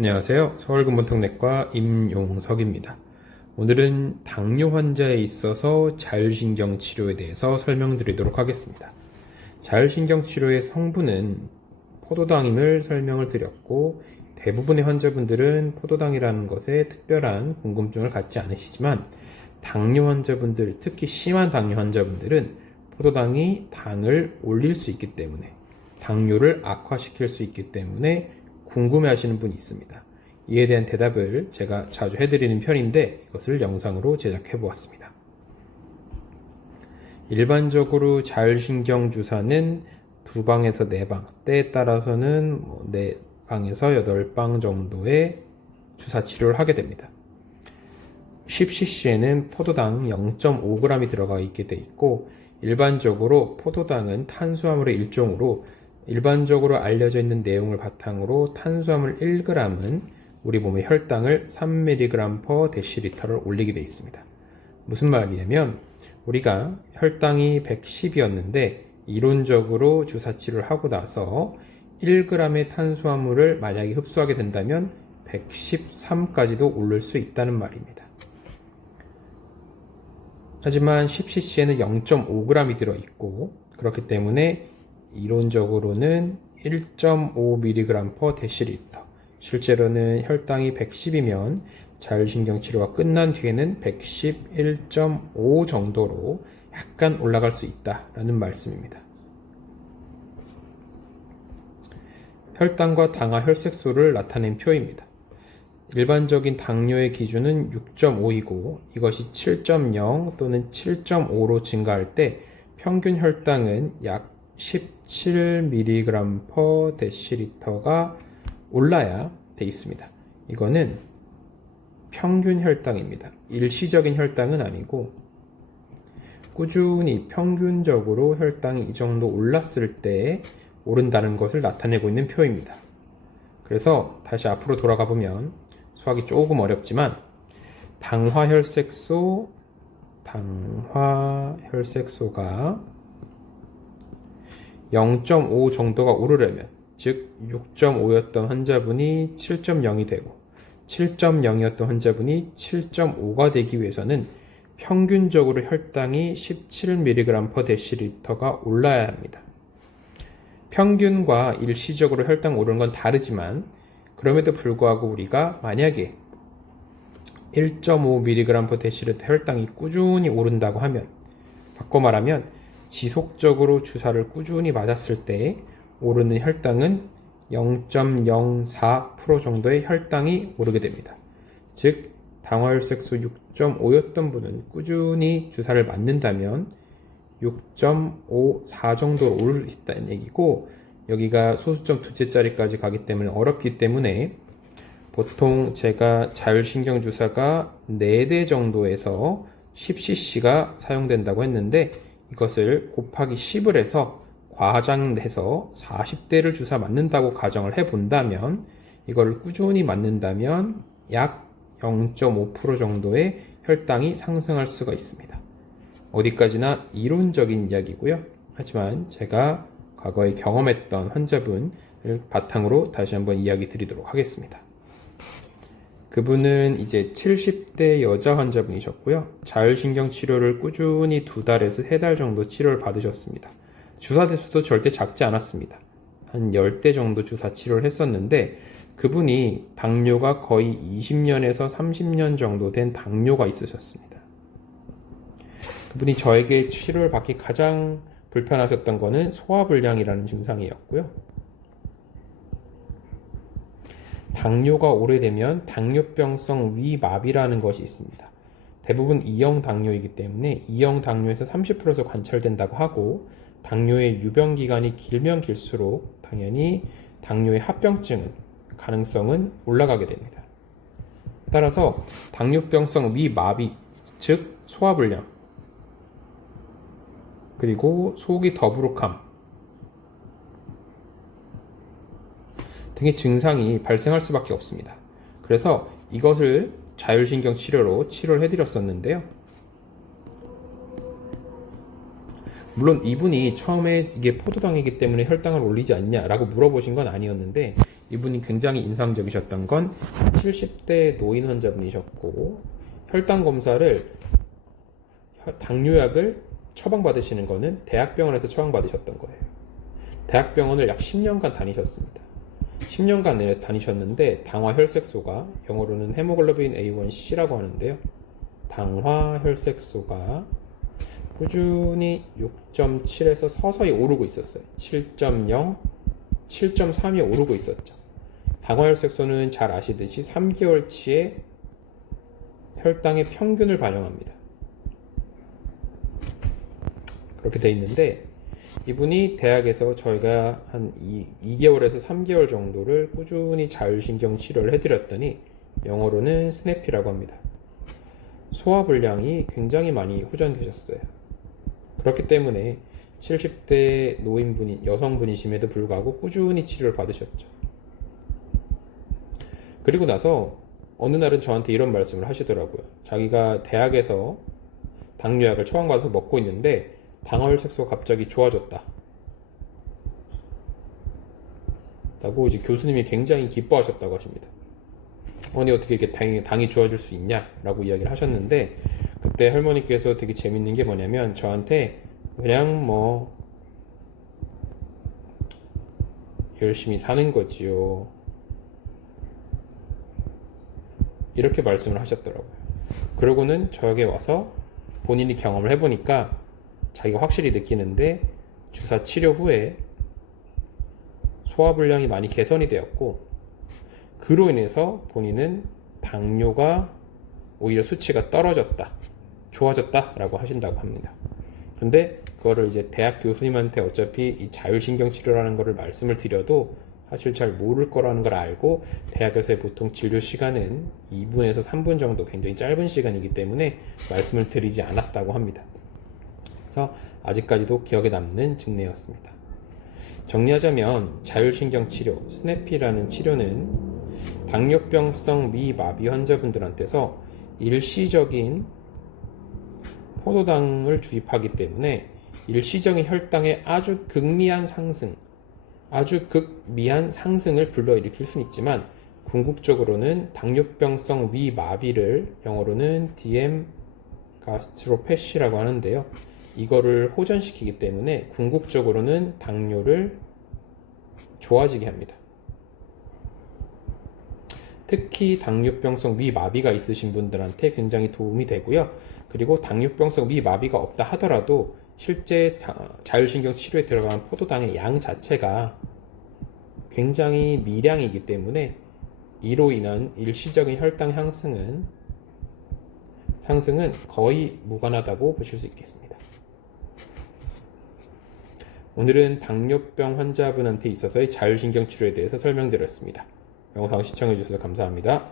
안녕하세요. 서울근본통내과 임용석입니다. 오늘은 당뇨 환자에 있어서 자율신경 치료에 대해서 설명드리도록 하겠습니다. 자율신경 치료의 성분은 포도당임을 설명을 드렸고, 대부분의 환자분들은 포도당이라는 것에 특별한 궁금증을 갖지 않으시지만, 당뇨 환자분들, 특히 심한 당뇨 환자분들은 포도당이 당을 올릴 수 있기 때문에, 당뇨를 악화시킬 수 있기 때문에 궁금해하시는 분이 있습니다. 이에 대한 대답을 제가 자주 해드리는 편인데, 이것을 영상으로 제작해 보았습니다. 일반적으로 자율신경 주사는 2방에서 4방, 때에 따라서는 4방에서 8방 정도의 주사 치료를 하게 됩니다. 10cc에는 포도당 0.5g이 들어가 있게 돼 있고, 일반적으로 포도당은 탄수화물의 일종으로 일반적으로 알려져 있는 내용을 바탕으로 탄수화물 1g은 우리 몸의 혈당을 3mg/dl를 올리게 되어 있습니다. 무슨 말이냐면, 우리가 혈당이 110이었는데 이론적으로 주사 치료를 하고 나서 1g의 탄수화물을 만약에 흡수하게 된다면 113까지도 오를 수 있다는 말입니다. 하지만 10cc에는 0.5g이 들어있고, 그렇기 때문에 이론적으로는 1.5mg/dl, 실제로는 혈당이 110이면 자율신경 치료가 끝난 뒤에는 111.5 정도로 약간 올라갈 수 있다라는 말씀입니다. 혈당과 당화 혈색소를 나타낸 표입니다. 일반적인 당뇨의 기준은 6.5이고, 이것이 7.0 또는 7.5로 증가할 때 평균 혈당은 약 17mg/dl가 올라야 돼 있습니다. 이거는 평균 혈당입니다. 일시적인 혈당은 아니고, 꾸준히 평균적으로 혈당이 이 정도 올랐을 때 오른다는 것을 나타내고 있는 표입니다. 그래서 다시 앞으로 돌아가 보면 수학이 조금 어렵지만, 당화혈색소가 0.5 정도가 오르려면, 즉 6.5였던 환자분이 7.0이 되고 7.0이었던 환자분이 7.5가 되기 위해서는 평균적으로 혈당이 17mg/dl가 올라야 합니다. 평균과 일시적으로 혈당 오르는 건 다르지만, 그럼에도 불구하고 우리가 만약에 1.5mg/dl 혈당이 꾸준히 오른다고 하면, 바꿔 말하면 지속적으로 주사를 꾸준히 맞았을 때 오르는 혈당은 0.04% 정도의 혈당이 오르게 됩니다. 즉, 당화혈색소 6.5였던 분은 꾸준히 주사를 맞는다면 6.54 정도로 오를 수 있다는 얘기고, 여기가 소수점 두째 자리까지 가기 때문에 어렵기 때문에 보통 제가 자율신경 주사가 4대 정도에서 10cc가 사용된다고 했는데, 이것을 곱하기 10을 해서 과장해서 40대를 주사 맞는다고 가정을 해본다면, 이걸 꾸준히 맞는다면 약 0.5% 정도의 혈당이 상승할 수가 있습니다. 어디까지나 이론적인 이야기고요. 하지만 제가 과거에 경험했던 환자분을 바탕으로 다시 한번 이야기 드리도록 하겠습니다. 그분은 이제 70대 여자 환자분이셨고요. 자율신경 치료를 꾸준히 2달에서 3달 정도 치료를 받으셨습니다. 주사 대수도 절대 작지 않았습니다. 한 10대 정도 주사 치료를 했었는데, 그분이 당뇨가 거의 20년에서 30년 정도 된 당뇨가 있으셨습니다. 그분이 저에게 치료를 받기 가장 불편하셨던 거는 소화불량이라는 증상이었고요. 당뇨가 오래되면 당뇨병성 위마비라는 것이 있습니다. 대부분 2형 당뇨이기 때문에 2형 당뇨에서 30%에서 관찰된다고 하고, 당뇨의 유병 기간이 길면 길수록 당연히 당뇨의 합병증은 가능성은 올라가게 됩니다. 따라서 당뇨병성 위마비, 즉 소화불량, 그리고 속이 더부룩함 등의 증상이 발생할 수밖에 없습니다. 그래서 이것을 자율신경 치료로 치료를 해드렸었는데요. 물론 이분이 처음에 이게 포도당이기 때문에 혈당을 올리지 않냐라고 물어보신 건 아니었는데, 이분이 굉장히 인상적이셨던 건 70대 노인 환자분이셨고 혈당 검사를 당뇨약을 처방받으시는 거는 대학병원에서 처방받으셨던 거예요. 대학병원을 약 10년간 다니셨습니다. 10년간 내내 다니셨는데 당화 혈색소가 영어로는 헤모글로빈 A1C라고 하는데요. 당화 혈색소가 꾸준히 6.7에서 서서히 오르고 있었어요. 7.0, 7.3이 오르고 있었죠. 당화 혈색소는 잘 아시듯이 3개월치의 혈당의 평균을 반영합니다. 그렇게 돼 있는데 이분이 대학에서 저희가 한 2개월에서 3개월 정도를 꾸준히 자율신경 치료를 해드렸더니 영어로는 스냅이라고 합니다. 소화불량이 굉장히 많이 호전되셨어요. 그렇기 때문에 70대 노인분이 여성분이심에도 불구하고 꾸준히 치료를 받으셨죠. 그리고 나서 어느 날은 저한테 이런 말씀을 하시더라고요. 자기가 대학에서 당뇨약을 처방받아서 먹고 있는데 당화혈색소가 갑자기 좋아졌다 라고 이제 교수님이 굉장히 기뻐하셨다고 하십니다. 아니 어떻게 이렇게 당이 좋아질 수 있냐 라고 이야기를 하셨는데 그때 할머니께서 되게 재밌는 게 뭐냐면 저한테 그냥 뭐 열심히 사는 거지요 이렇게 말씀을 하셨더라고요. 그러고는 저에게 와서 본인이 경험을 해보니까 자기가 확실히 느끼는데 주사 치료 후에 소화불량이 많이 개선이 되었고 그로 인해서 본인은 당뇨가 오히려 수치가 떨어졌다, 좋아졌다 라고 하신다고 합니다. 근데 그거를 이제 대학 교수님한테 어차피 이 자율신경 치료라는 거를 말씀을 드려도 사실 잘 모를 거라는 걸 알고 대학에서의 보통 진료 시간은 2분에서 3분 정도 굉장히 짧은 시간이기 때문에 말씀을 드리지 않았다고 합니다. 그래서 아직까지도 기억에 남는 증례였습니다. 정리하자면 자율신경 치료, 스냅이라는 치료는 당뇨병성 미마비 환자분들한테서 일시적인 포도당을 주입하기 때문에 일시적인 혈당의 아주 극미한 상승을 불러일으킬 수는 있지만 궁극적으로는 당뇨병성 위마비를 영어로는 DM 가스트로패시라고 하는데요. 이거를 호전시키기 때문에 궁극적으로는 당뇨를 좋아지게 합니다. 특히 당뇨병성 위마비가 있으신 분들한테 굉장히 도움이 되고요. 그리고 당뇨병성 위마비가 없다 하더라도 실제 자율신경 치료에 들어간 포도당의 양 자체가 굉장히 미량이기 때문에 이로 인한 일시적인 혈당 상승은 거의 무관하다고 보실 수 있겠습니다. 오늘은 당뇨병 환자분한테 있어서의 자율신경 치료에 대해서 설명드렸습니다. 영상 시청해주셔서 감사합니다.